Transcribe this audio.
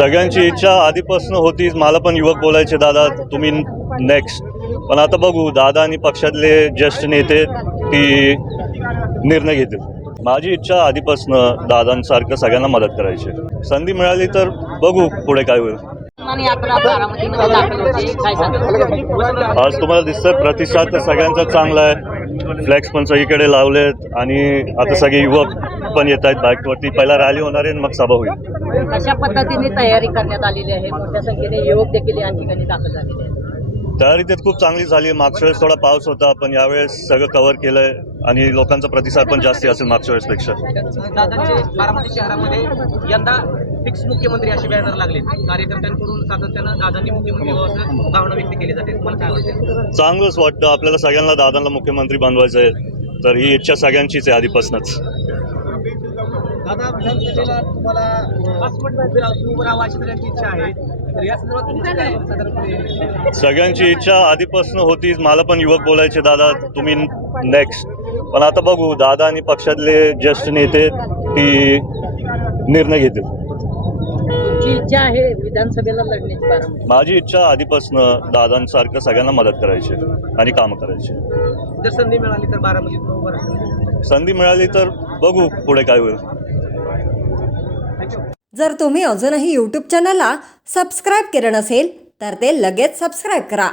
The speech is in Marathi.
सगळ्यांची इच्छा आधीपासून होतीच मला पण युवक बोलायचे दादा तुम्ही नेक्स्ट पण आता बघू दादा आणि पक्षातले ज्येष्ठ नेते ती निर्णय घेतील. माझी इच्छा आधीपासून दादांसारखं सगळ्यांना मदत करायची. संधी मिळाली तर बघू पुढे काय होईल. होते आज तुम्हाला दिसतंय प्रतिसाद तर सगळ्यांचा चांगला आहे. फ्लॅक्स पण सगळीकडे लावलेत आणि आता सगळे युवक पण येत आहेत बाईकवरती. पहिला रॅली होणार आहे आणि मग सभा होईल. कशा पद्धतीने तयारी करण्यात आलेली आहे? मोठ्या संख्येने युवक देखील या ठिकाणी दाखल झालेले आहेत. तयारी त्यात खूप चांगली झाली. मागच्या वेळेस थोडा पाऊस होता पण यावेळेस सगळं कव्हर केलंय आणि लोकांचा प्रतिसाद पण जास्ती असेल मागच्या वेळेसपेक्षा. दादांचे बारामती शहरामध्ये यंदा फिक्स मुख्यमंत्री असे बॅनर लागले कार्यकर्त्यांकडून सातत्यानं दादांनी मुख्यमंत्री व्हावं भावना व्यक्त केली जाते. तुम्हाला काय वाटते? चांगलंच वाटतं. आपल्याला सगळ्यांना दादांना मुख्यमंत्री बनवायचं आहे. तर ही इच्छा सगळ्यांचीच आहे आधीपासूनच. दादा विधानसभेला तुम्हाला इच्छा आहे. सगळ्यांची इच्छा आधीपासून होतीच मला पण युवक बोलायचे दादा तुम्ही नेक्स्ट पण आता बघू दादा आणि पक्षातले ज्येष्ठ नेते ती निर्णय घेतील. तुमची इच्छा आहे विधानसभेला लढण्याची बारामती. माझी इच्छा आधीपासून दादांसारखं सगळ्यांना मदत करायची आणि कामं करायची. जर संधी मिळाली तर बारामतीत राहतील संधी मिळाली तर बघू पुढे काय होईल. जर तुम्ही अजूनही यूट्यूब चॅनलला सबस्क्राईब केलं नसेल तर ते लगेच सबस्क्राईब करा.